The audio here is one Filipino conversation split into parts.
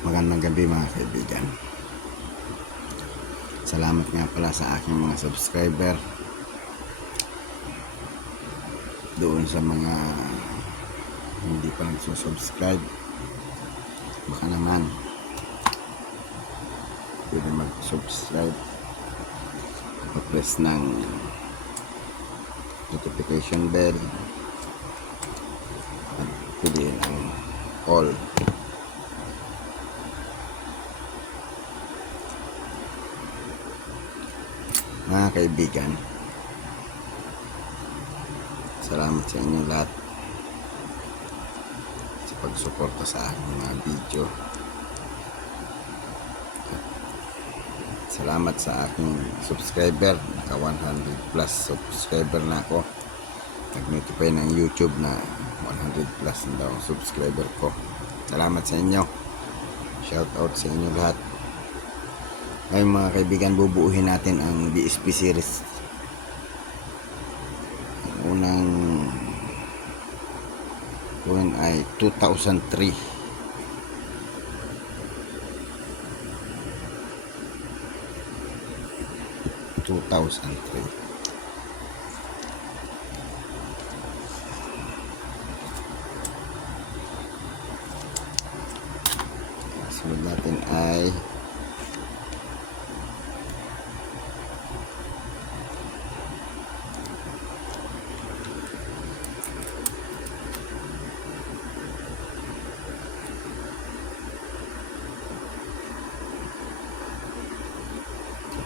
Magandang gabi mga kaibigan. Salamat nga pala sa aking mga subscriber. Doon sa mga hindi pa nagsusubscribe. Baka naman pwede mag-subscribe. Pa-press ng notification bell at piliin ang all. Mga kaibigan. Salamat sa inyo lahat sa pagsuporta sa aking mga video. Salamat sa aking subscriber. Naka 100 plus subscriber na ako. Nag-notify ng youtube na 100 plus na daw subscriber ko. Salamat sa inyo. Shout out sa inyo lahat ay mga kaibigan, bubuuhin natin ang DSP series. Ang unang buwan ay 2003. Two thousand three.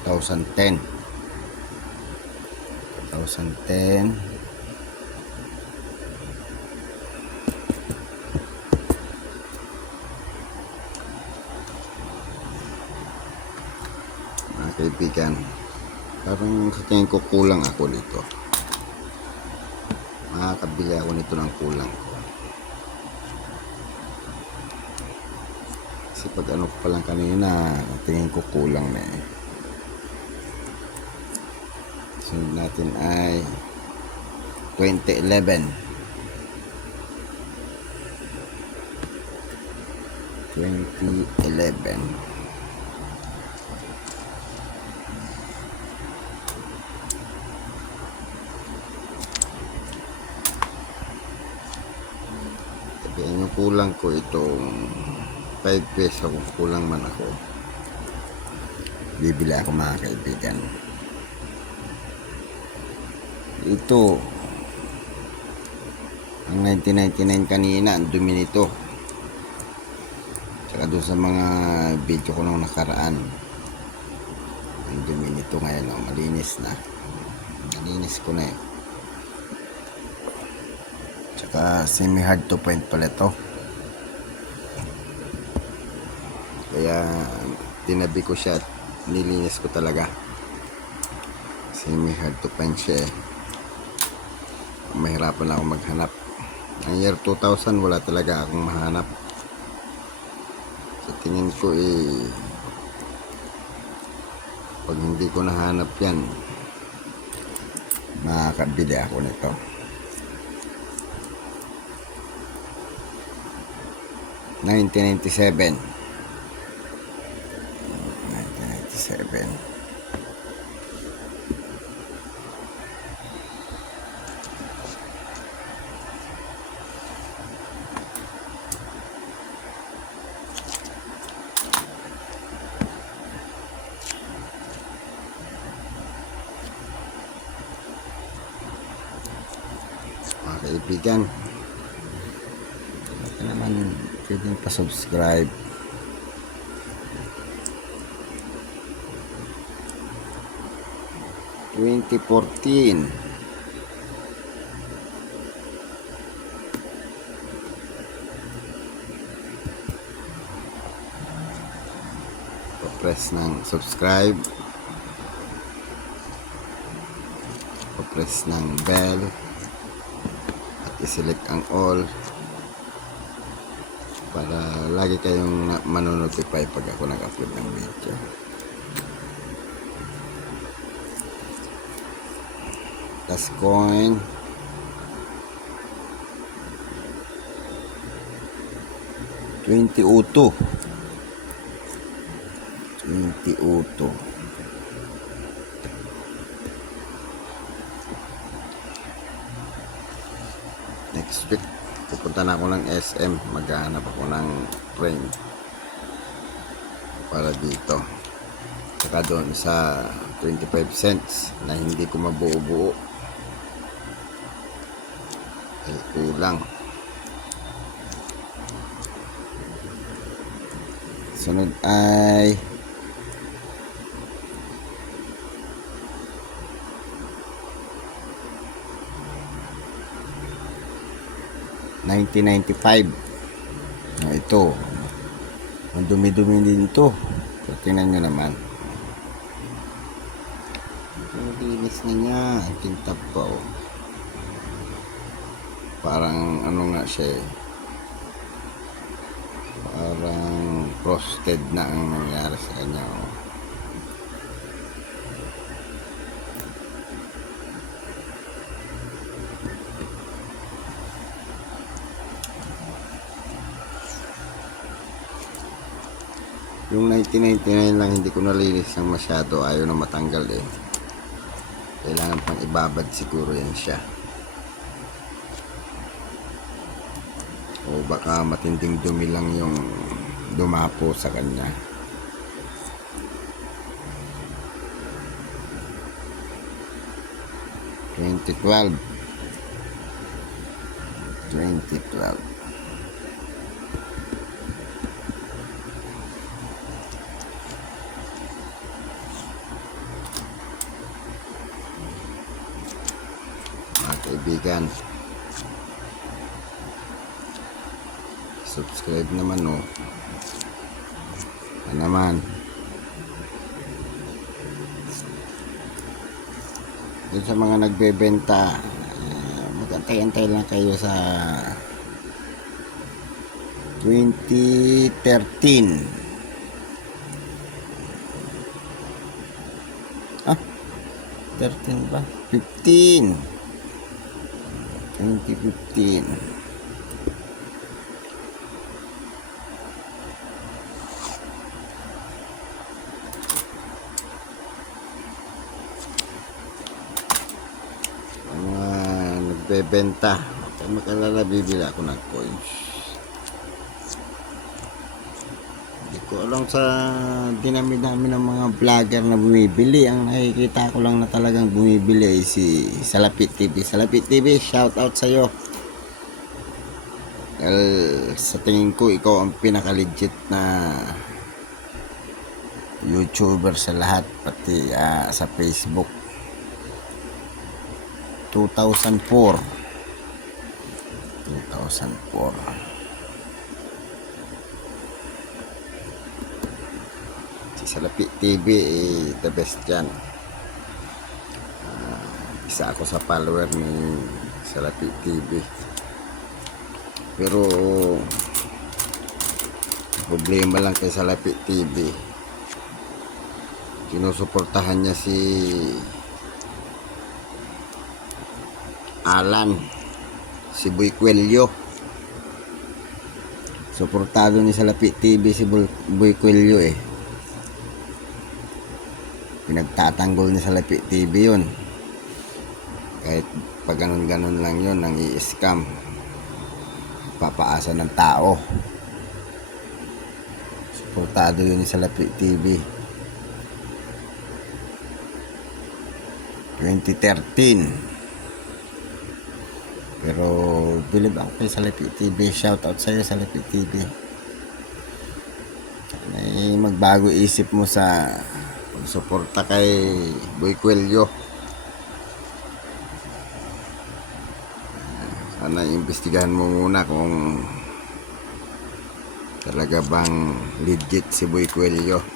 2010 2010 mga kaibigan parang sa tingin ko kulang ako dito makakabili ako nito ng kulang ko. Kasi pag ano pa lang kanina tingin ko kulang na eh. Sunod natin ay 2011. 2011. Sabihin yung kulang ko itong 5 peso kung kulang man ako. Bibili ako mga kaibigan. Ito ang 1999 kanina, ang dumi nito. Tsaka doon sa mga video ko nung nakaraan. Ang dumi nito ngayon, oh, malinis na. Malinis ko na eh. Tsaka semi hard to point pala to. Kaya tinabi ko siya at nilinis ko talaga. Semi hard to point siya eh. Mahirapan ako maghanap. Ang year 2000 wala talaga akong mahanap. Sa tingin ko eh pag hindi ko nahanap yan makakabili ako nito. 1997 1997 mga kaibigan ito naman pwedeng pa-subscribe. Twenty fourteen. press ng subscribe. Press ng bell iselect ang all para lagi kayong manonotify pag ako nag-upload ng video. Tas coin. Twenty uto. 28. Next pupunta na ako ng SM. Maghahanap ako ng train para dito. Saka doon sa 25 cents na hindi ko mabuo-buo. Ay, kulang. Sunod ay 1995 oh, ito. Ang dumi-dumi din to so, tingnan nyo naman. Linis na niya. Ang kintab pa oh. parang ano nga siya eh. Parang frosted na ang nangyari sa kanya oh. Yung 1999 lang hindi ko nalinis ng masyado. Ayaw na matanggal eh. Kailangan pang ibabad siguro yan siya. O baka matinding dumi lang yung dumapo sa kanya. Twenty twelve. Twenty twelve. mga kaibigan subscribe naman no na naman dun sa mga nagbebenta uh, magantay-antay lang kayo sa 2013 ah 13 ba? 15 2015 nagbebenta. Kung makalala bibili ako ng coins. Hindi ko alam sa dinami-dami ng mga vlogger na bumibili. Ang nakikita ko lang na talagang bumibili ay si Salapit TV Salapit TV shout out sa iyo dahil sa tingin ko ikaw ang pinaka legit na YouTuber sa lahat pati ah, sa Facebook 2004 2004 si Salapi TV eh, the best dyan Ah, isa ako sa follower ni Salapi TV pero problema lang kay Salapi TV sinusuportahan niya si Alan. Si Boy Cuello suportado ni Salapi TV si Boy Cuello eh. Pinagtatanggol ni Salapi TV yun. Kahit pag ganun ganun lang yun nang i-scam. Papaasa ng tao. Suportado yun ni Salapi TV 2013 pero bilib ako kay Salapi TV shoutout sa iyo Salapi TV may magbago isip mo sa suporta kay Boy Cuello. Sana imbestigahan mo muna kung talaga bang legit si Boy Cuello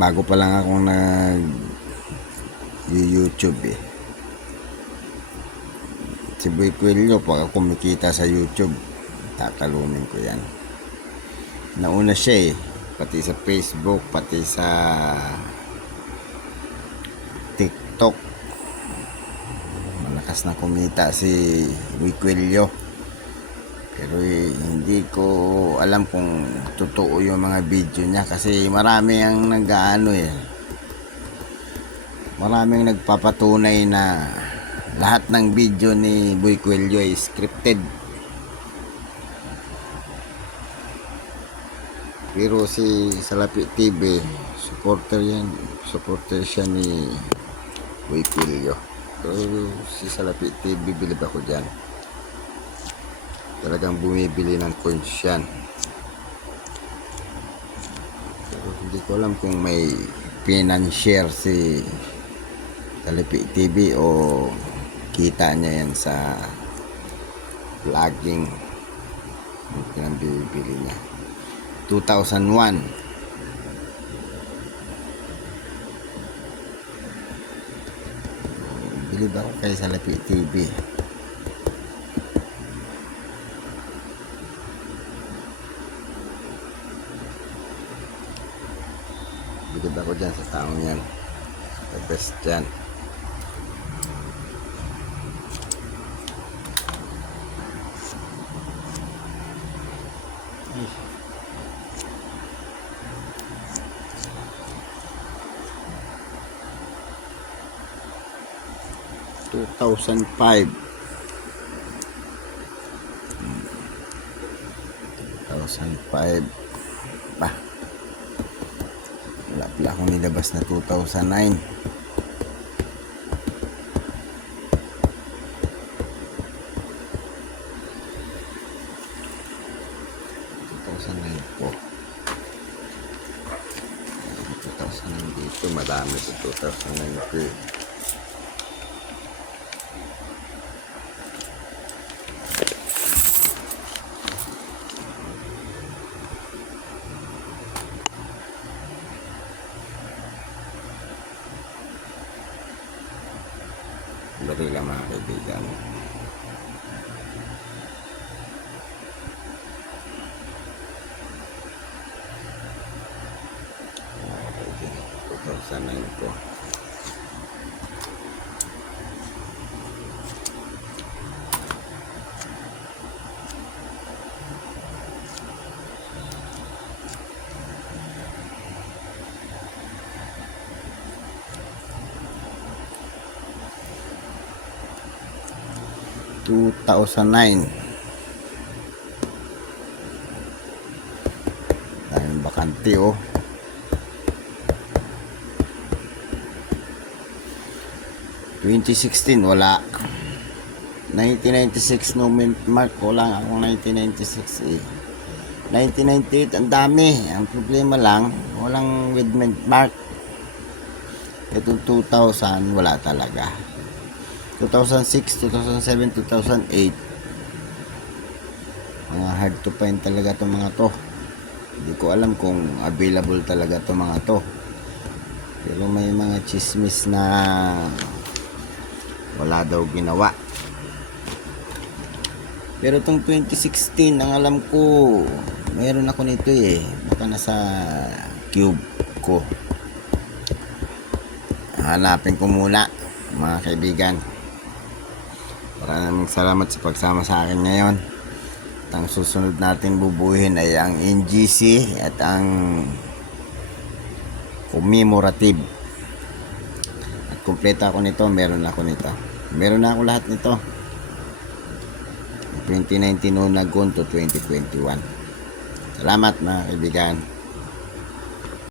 bago pa lang ako nag YouTube eh. Si Boy Cuello, pag kumikita sa YouTube, tatalunin ko yan. Nauna siya eh, pati sa Facebook, pati sa TikTok. Malakas na kumita si Wikwilyo. Pero eh, hindi ko alam kung totoo yung mga video niya kasi marami ang nag-ano eh. Maraming nagpapatunay na lahat ng video ni Boy Coelho ay scripted. Pero si Salapi TV, supporter yan. Supporter siya ni Boy Coelho. Pero si Salapi TV, bilib ako dyan. Talagang bumibili ng coins yan. Pero hindi ko alam kung may financier si Salapi TV o kita niya yan sa vlogging. Yung pinambibili niya. 2001 bilib ako kay Salapi TV ako dyan sa taong yan the best dyan Two thousand five. Thousand five. Pa. Wala pala akong nilabas na 2009. po. 2009 dito, madami sa 2009 ko eh. Dali lang mga kaibigan. Mga 2009 po. Two thousand nine. Daming bakante oh. Twenty sixteen wala. 1996 no mint mark ko lang ako 1996 eh. 1998 ang dami. Ang problema lang walang with mint mark. Itong 2000 wala talaga. 2006, 2007, 2008 mga hard to find talaga itong mga to hindi ko alam kung available talaga itong mga to pero may mga chismis na wala daw ginawa pero itong 2016 ang alam ko mayroon ako nito eh baka nasa cube ko hanapin ko muna mga kaibigan Maraming salamat sa pagsama sa akin ngayon. At ang susunod natin bubuhin ay ang NGC at ang commemorative. At kumpleto ako nito, meron ako nito. Meron na ako lahat nito. 2019 noon nag to 2021. Salamat mga kaibigan.